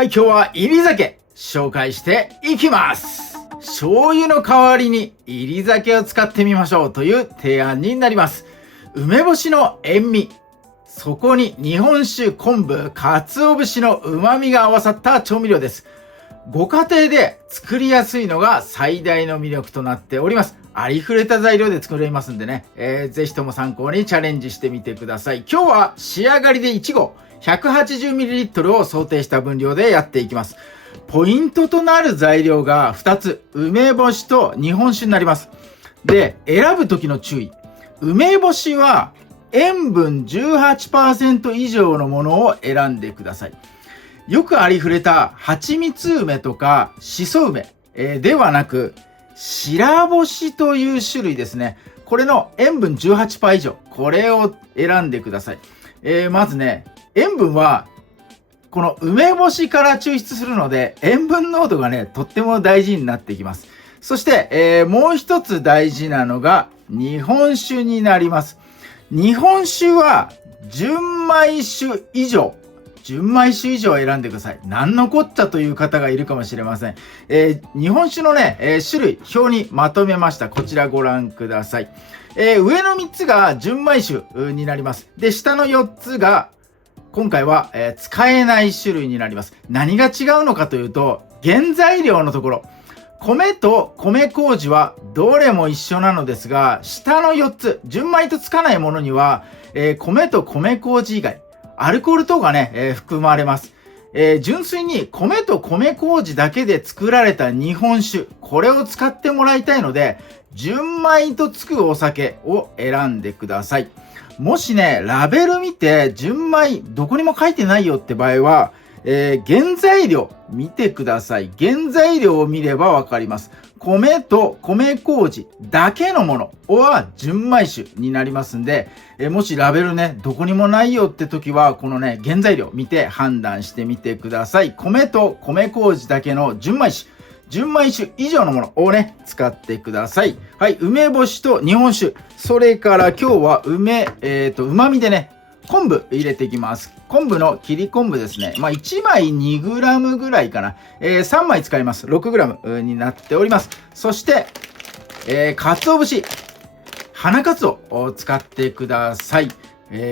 はい、今日は煎り酒紹介していきます。醤油の代わりに煎り酒を使ってみましょうという提案になります。梅干しの塩味、そこに日本酒、昆布、鰹節の旨味が合わさった調味料です。ご家庭で作りやすいのが最大の魅力となっております。ありふれた材料で作れますんでね、ぜひとも参考にチャレンジしてみてください。今日は仕上がりで1合 180ml を想定した分量でやっていきます。ポイントとなる材料が2つ、梅干しと日本酒になります。で、選ぶ時の注意。梅干しは塩分 18% 以上のものを選んでください。よくありふれた蜂蜜梅とかしそ梅、ではなく、白干しという種類ですね。これの塩分 18% 以上。これを選んでください。まずね、塩分は、この梅干しから抽出するので、塩分濃度がね、とっても大事になってきます。そして、もう一つ大事なのが、日本酒になります。日本酒は、純米酒以上選んでください。なんのこっちゃという方がいるかもしれません。日本酒のね、種類、表にまとめました。こちらご覧ください。上の3つが純米酒になります。で、下の4つが、今回は、使えない種類になります。何が違うのかというと、原材料のところ、米と米麹はどれも一緒なのですが、下の4つ、純米とつかないものには、米と米麹以外、アルコール等がね、含まれます。純粋に米と米麹だけで作られた日本酒、これを使ってもらいたいので、純米とつくお酒を選んでください。もしね、ラベル見て、純米どこにも書いてないよって場合は、原材料見てください。原材料を見ればわかります。米と米麹だけのものは純米酒になりますんで、もしラベルね、どこにもないよって時は、このね、原材料見て判断してみてください。米と米麹だけの純米酒。純米酒以上のものをね、使ってください。はい、梅干しと日本酒。それから今日は旨味でね、昆布入れていきます。昆布の切り昆布ですね。1枚 2g ぐらいかな。3枚使います。6g になっております。そして、鰹節。花鰹を使ってください。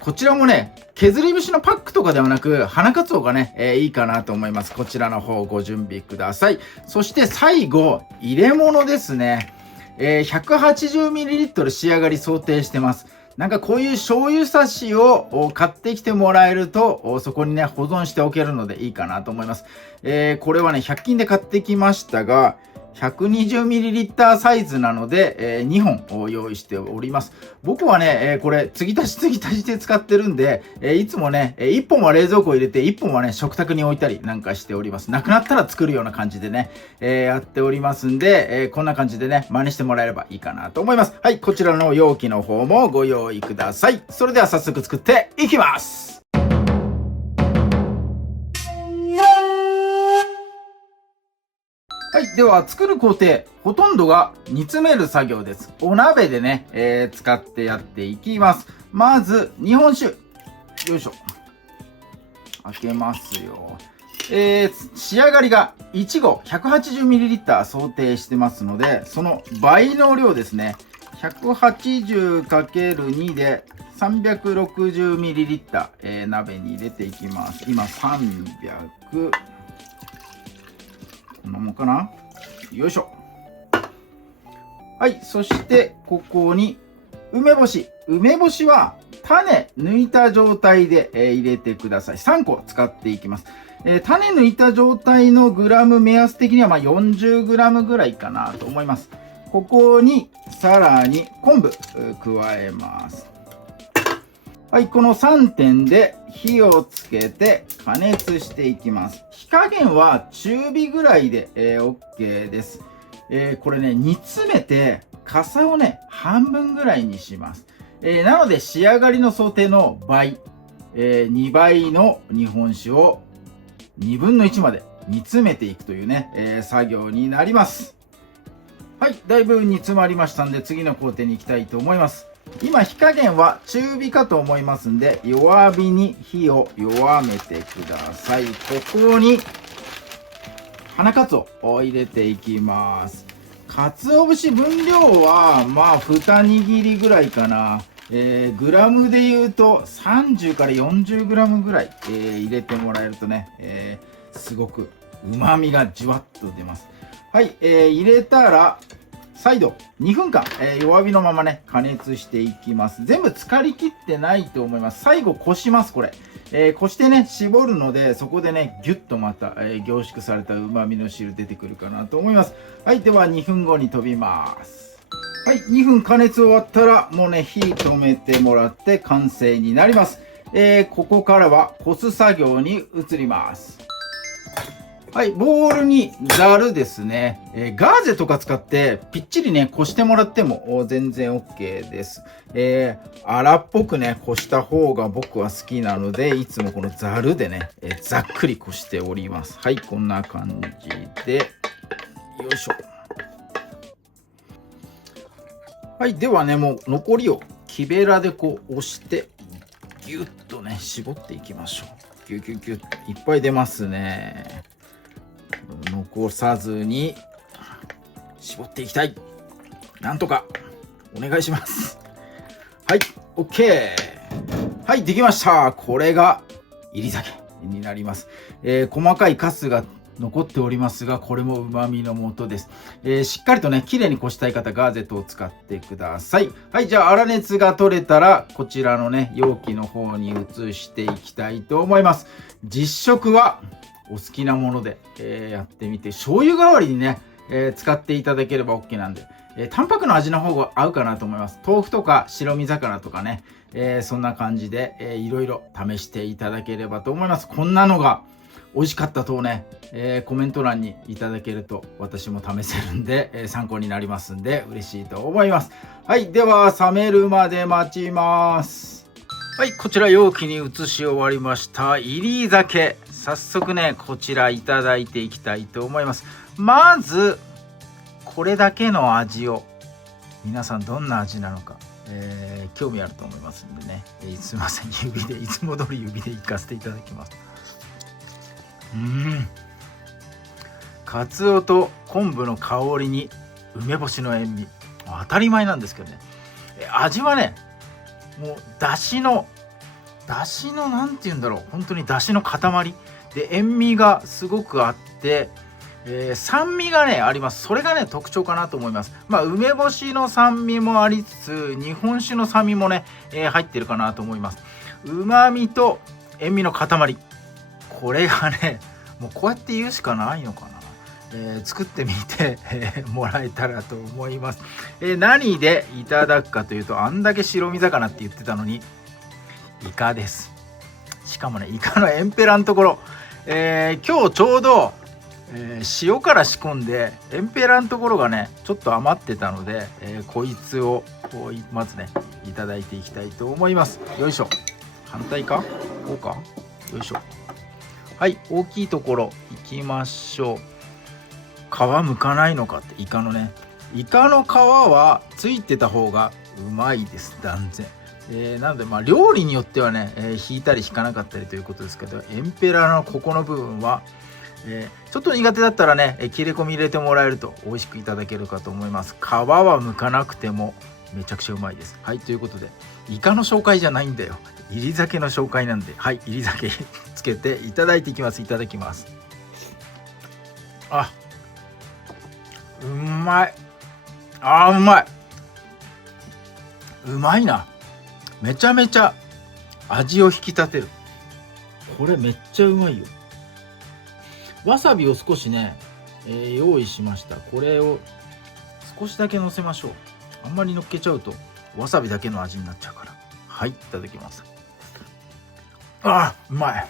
こちらもね、削り節のパックとかではなく、花鰹がね、いいかなと思います。こちらの方ご準備ください。そして最後、入れ物ですね。180ml 仕上がり想定してます。なんかこういう醤油差しを買ってきてもらえると、そこにね、保存しておけるのでいいかなと思います。これはね、100均で買ってきましたが、120ml サイズなので、2本を用意しております。僕はね、これ、継ぎ足しで使ってるんで、いつもね、1本は冷蔵庫入れて、1本はね、食卓に置いたりなんかしております。なくなったら作るような感じでね、やっておりますんで、こんな感じでね、真似してもらえればいいかなと思います。はい、こちらの容器の方もご用意ください。それでは早速作っていきます。はい。では、作る工程、ほとんどが煮詰める作業です。お鍋でね、使ってやっていきます。まず、日本酒。よいしょ。開けますよ。仕上がりが1合 180ml 想定してますので、その倍の量ですね。180×2 で 360ml、鍋に入れていきます。今300。こんなもんかな。よいしょ。はい。そして、ここに、梅干し。梅干しは、種抜いた状態で、入れてください。3個使っていきます。種抜いた状態のグラム目安的には、40g ぐらいかなと思います。ここに、さらに、昆布、加えます。はい、この3点で火をつけて加熱していきます。火加減は中火ぐらいで、OK です。これね、煮詰めて、傘をね、半分ぐらいにします。なので、仕上がりの想定の倍、2倍の日本酒を2分の1まで煮詰めていくというね、作業になります。はい、だいぶ煮詰まりましたんで、次の工程に行きたいと思います。今火加減は中火かと思いますんで、弱火に火を弱めてください。ここに花かつおを入れていきます。かつお節分量はまあ2握りぐらいかな。グラムで言うと30から40グラムぐらい、入れてもらえるとね、すごく旨味がじわっと出ます。はい、入れたら再度2分間、弱火のままね加熱していきます。全部浸かりきってないと思います。最後こします。これ、こしてね絞るので、そこでねギュッとまた、凝縮された旨味の汁出てくるかなと思います。はい、では2分後に飛びます。はい、2分加熱終わったらもうね火止めてもらって完成になります。ここからはこす作業に移ります。はい、ボウルにざるですね、ガーゼとか使ってぴっちりねこしてもらっても全然 OK です。粗っぽくねこした方が僕は好きなので、いつもこのざるでね、ざっくりこしております。はい、こんな感じでよいしょ。はい、ではねもう残りを木べらでこう押してギュッとね絞っていきましょう。ギュギュギュッいっぱい出ますね。残さずに絞っていきたい。なんとかお願いします。はい、OK。はい、できました。これが煎り酒になります。細かいカスが残っておりますが、これも旨味の素です。しっかりとね綺麗にこしたい方、ガーゼットを使ってください。はい、じゃあ粗熱が取れたらこちらのね容器の方に移していきたいと思います。実食はお好きなもので、やってみて、醤油代わりにね、使っていただければ OK なんで、淡白の味の方が合うかなと思います。豆腐とか白身魚とかね、そんな感じで、いろいろ試していただければと思います。こんなのが美味しかったとね、コメント欄にいただけると私も試せるんで、参考になりますんで嬉しいと思います。はい、では冷めるまで待ちます。はい、こちら容器に移し終わりました煎り酒。早速ねこちらいただいていきたいと思います。まずこれだけの味を皆さんどんな味なのか、興味あると思いますんでね、すいませんいつも通り指でいかせていただきます。かつおと昆布の香りに梅干しの塩味、当たり前なんですけどね、味はねもうだしのなんて言うんだろう、本当にだしの塊で塩味がすごくあって、酸味がねあります。それがね特徴かなと思います。梅干しの酸味もありつつ日本酒の酸味もね、入ってるかなと思います。旨味と塩味の塊、これがねもうこうやって言うしかないのかな。作ってみて、もらえたらと思います。何でいただくかというと、あんだけ白身魚って言ってたのにイカです。しかもねイカのエンペラのところ、今日ちょうど、塩から仕込んでエンペラのところがねちょっと余ってたので、こいつをまずねいただいていきたいと思います。よいしょ。反対かこうか。よいしょ。はい、大きいところいきましょう。皮むかないのかって、イカの皮はついてた方がうまいです、断然。なので料理によってはね、引いたり引かなかったりということですけど、エンペラのここの部分は、ちょっと苦手だったらね切れ込み入れてもらえると美味しくいただけるかと思います。皮は剥かなくてもめちゃくちゃうまいです。はい、ということでイカの紹介じゃないんだよ、煎り酒の紹介なんで、はい、煎り酒つけていただいていきます。いただきます。うまい。うまい。うまいな。めちゃめちゃ味を引き立てる。これめっちゃうまいよ。わさびを少しね、用意しました。これを少しだけのせましょう。あんまりのっけちゃうとわさびだけの味になっちゃうから。はい、いただきます。うまい。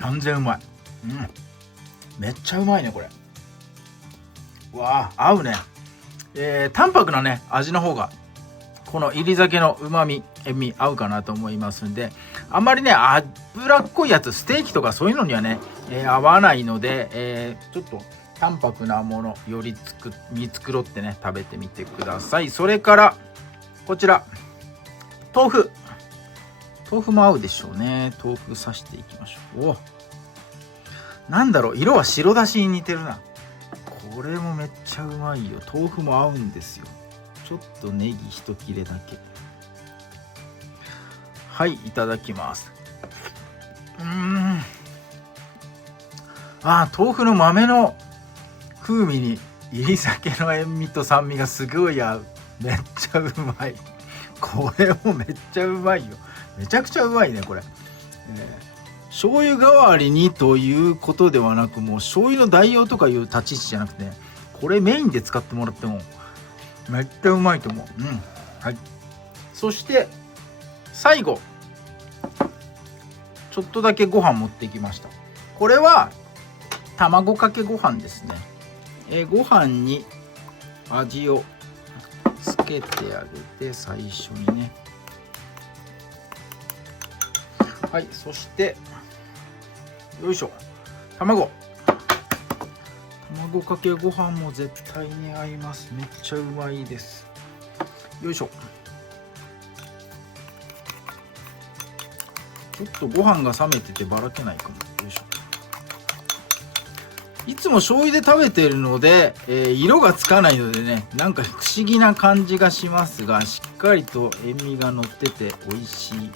断然うまい。めっちゃうまいねこれ。合うね。淡白なね味の方がこの煎り酒のうまみ塩味合うかなと思いますんで、あんまりね脂っこいやつ、ステーキとかそういうのにはね、合わないので、ちょっと淡白なものより見繕ってね食べてみてください。それからこちら豆腐も合うでしょうね。豆腐刺していきましょう。なんだろう、色は白だしに似てるな。これもめっちゃうまいよ。豆腐も合うんですよ。ちょっとネギ一切れだけ。はい、いただきます。豆腐の豆の風味に煎り酒の塩味と酸味がすごい合う。めっちゃうまい。これもめっちゃうまいよ。めちゃくちゃうまいねこれ。醤油代わりにということではなく、もう醤油の代用とかいう立ち位置じゃなくて、これメインで使ってもらってもめっちゃうまいと思う。はい。そして最後ちょっとだけご飯持ってきました。これは卵かけご飯ですね。ご飯に味をつけてあげて、最初にね。はい、そしてよいしょ、卵かけご飯も絶対に合います。めっちゃうまいです。よいしょ。ちょっとご飯が冷めててばらけないかも。よいしょ。いつも醤油で食べているので、色がつかないのでね、なんか不思議な感じがしますが、しっかりと塩味が乗ってて美味しい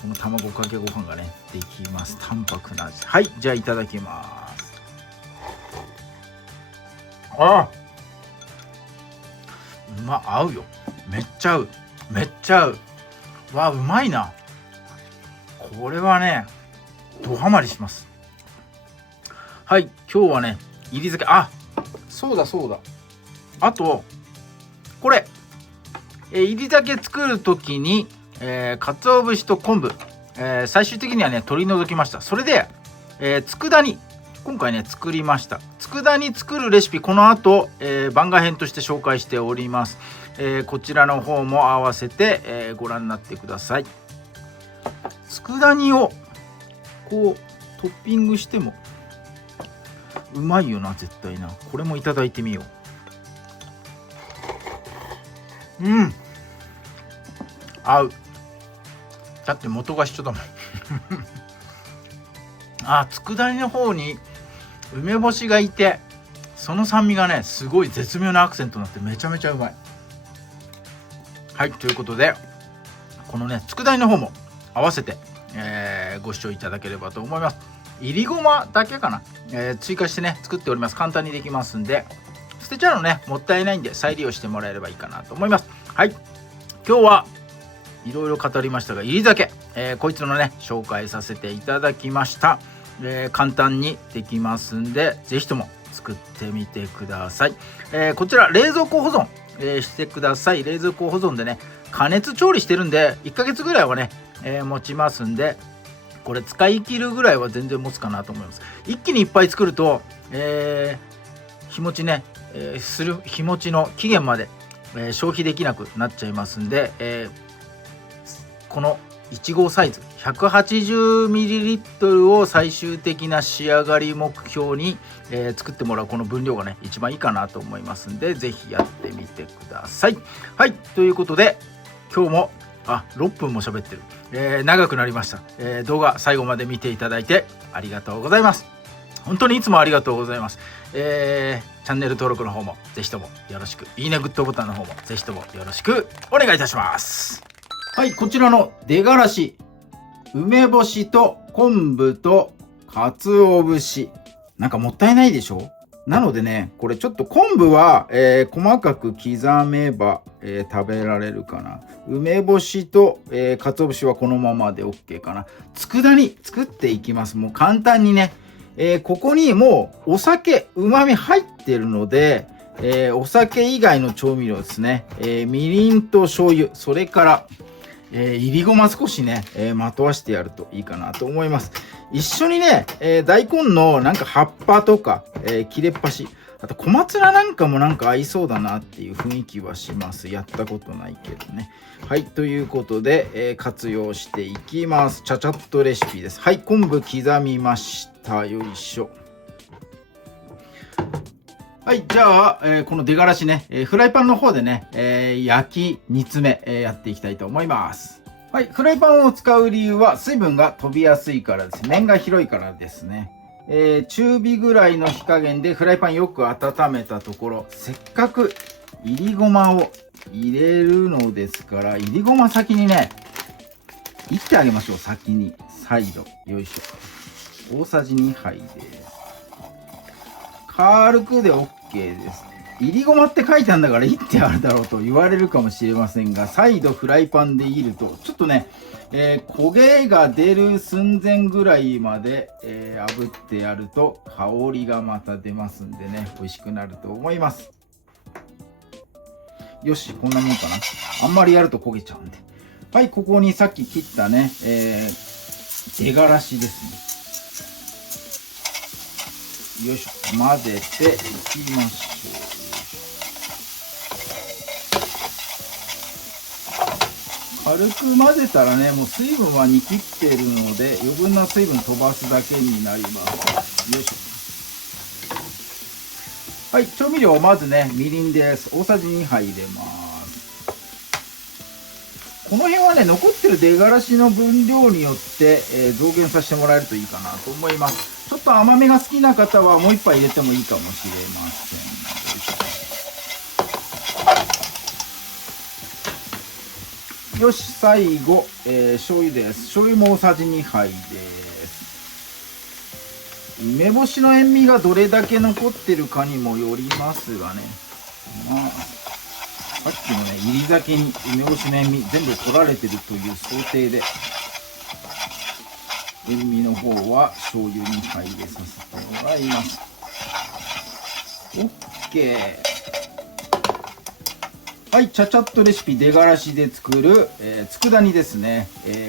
この卵かけご飯がねできます。淡白な味。はい、じゃあいただきます。合うよ。めっちゃ合う。めっちゃ合う。わあ、うまいな。これはねドハマりします。はい、今日はね煎り酒、そうだあとこれ、煎り酒作る時に、鰹節と昆布、最終的にはね取り除きました。それで、佃煮今回ね作りました。佃煮作るレシピ、この後、番外編として紹介しております。こちらの方も合わせて、ご覧になってください。佃煮をこうトッピングしてもうまいよな、絶対な。これもいただいてみよう。合う。だって元が一緒だもん。佃煮の方に梅干しがいて、その酸味がねすごい絶妙なアクセントになってめちゃめちゃうまい。はい、ということでこのね佃煮の方も合わせて、ご視聴いただければと思います。いりごまだけかな、追加してね作っております。簡単にできますんで、捨てちゃうのねもったいないんで再利用してもらえればいいかなと思います。はい、今日はいろいろ語りましたが、煎り酒、こいつのね紹介させていただきました。簡単にできますんで、ぜひとも作ってみてください。こちら冷蔵庫保存、してください。冷蔵庫保存でね加熱調理してるんで1ヶ月ぐらいはね、持ちますんで、これ使い切るぐらいは全然持つかなと思います。一気にいっぱい作ると、日持ちね、日持ちの期限まで、消費できなくなっちゃいますんで、この1号サイズ 180ml を最終的な仕上がり目標に、作ってもらうこの分量がね一番いいかなと思いますんで、ぜひやってみてください。はい、ということで今日も6分も喋ってる、長くなりました。動画最後まで見ていただいてありがとうございます。本当にいつもありがとうございます。チャンネル登録の方もぜひともよろしく、いいねグッドボタンの方もぜひともよろしくお願いいたします。はい、こちらの出がらし、梅干しと昆布と鰹節、なんかもったいないでしょ。なのでね、これちょっと昆布は、細かく刻めば、食べられるかな。梅干しと、鰹節はこのままで OK かな。佃煮作っていきます。もう簡単にね、ここにもうお酒、旨味入ってるので、お酒以外の調味料ですね、みりんと醤油、それからいりごま少しね、まとわしてやるといいかなと思います。一緒にね、大根のなんか葉っぱとか、切れっ端、あと小松菜なんかもなんか合いそうだなっていう雰囲気はします。やったことないけどね。はい、ということで、活用していきます。ちゃちゃっとレシピです。はい、昆布刻みました。よいしょ。はい、じゃあ、この出がらしね、フライパンの方でね、焼き煮詰め、やっていきたいと思います。はい、フライパンを使う理由は水分が飛びやすいからです。面が広いからですね。中火ぐらいの火加減でフライパンよく温めたところ、せっかくいりごまを入れるのですから、いりごま先にね、いってあげましょう。先に再度、よいしょ。大さじ2杯です。軽くで OK です。いりごまって書いてあるんだからいってあるだろうと言われるかもしれませんが、再度フライパンでいるとちょっとね、焦げが出る寸前ぐらいまで、炙ってやると香りがまた出ますんでね、美味しくなると思います。よし、こんなもんかな。あんまりやると焦げちゃうんで。はい、ここにさっき切ったね、出がらしですね。よいしょ、混ぜていきましょう。軽く混ぜたらね、もう水分は煮切っているので、余分な水分飛ばすだけになります。よいしょ。はい、調味料まずね、みりんです。大さじ2杯入れます。この辺はね、残ってる出がらしの分量によって、増減させてもらえるといいかなと思います。ちょっと甘めが好きな方はもう1杯入れてもいいかもしれません。よし、最後、醤油です。醤油も大さじ2杯です。梅干しの塩味がどれだけ残ってるかにもよりますがね。まあ、さっきのね、煎り酒に梅干しの塩味全部取られてるという想定で、塩味の方は醤油2杯入れさせてもらいます。OK。はい、ちゃちゃっとレシピ出がらしで作る、佃煮ですね。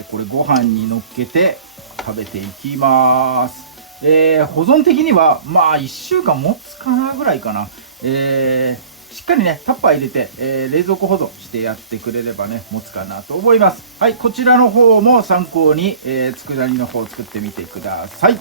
これご飯にのっけて食べていきます。保存的にはまあ1週間持つかなぐらいかな。しっかりねタッパー入れて、冷蔵庫保存してやってくれればね持つかなと思います。はい、こちらの方も参考に、佃煮の方を作ってみてください。